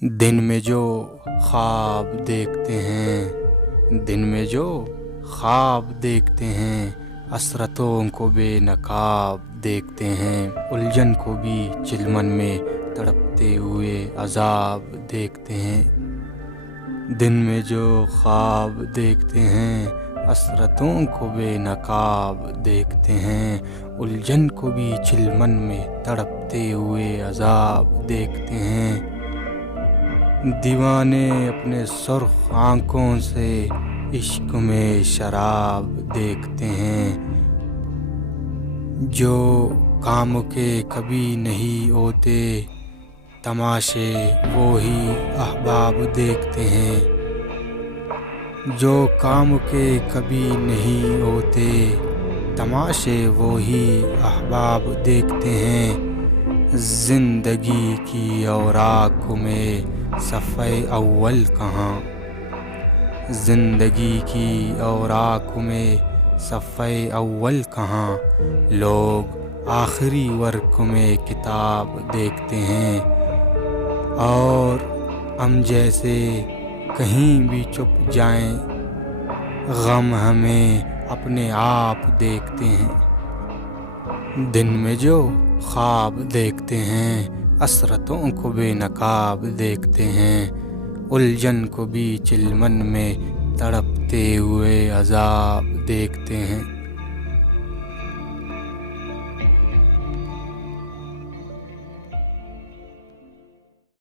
دن میں جو خواب دیکھتے ہیں، دن میں جو خواب دیکھتے ہیں، حسرتوں کو بے نقاب دیکھتے ہیں، الجھن کو بھی چلمن میں تڑپتے ہوئے عذاب دیکھتے ہیں۔ دن میں جو خواب دیکھتے ہیں، حسرتوں کو بے نقاب دیکھتے ہیں، الجھن کو بھی چلمن میں تڑپتے ہوئے عذاب دیکھتے ہیں۔ دیوانے اپنے سرخ آنکھوں سے عشق میں شراب دیکھتے ہیں، جو کام کے کبھی نہیں ہوتے تماشے وہی احباب دیکھتے ہیں، جو کام کے کبھی نہیں ہوتے تماشے وہی احباب دیکھتے ہیں۔ زندگی کی اوراق میں صفحہ اول کہاں، زندگی کی اوراق میں صفحہ اول کہاں، لوگ آخری ورق میں کتاب دیکھتے ہیں، اور ہم جیسے کہیں بھی چھپ جائیں غم ہمیں اپنے آپ دیکھتے ہیں۔ دن میں جو خواب دیکھتے ہیں، حسرتوں کو بے نقاب دیکھتے ہیں، الجھن کو بھی چلمن میں تڑپتے ہوئے عذاب دیکھتے ہیں۔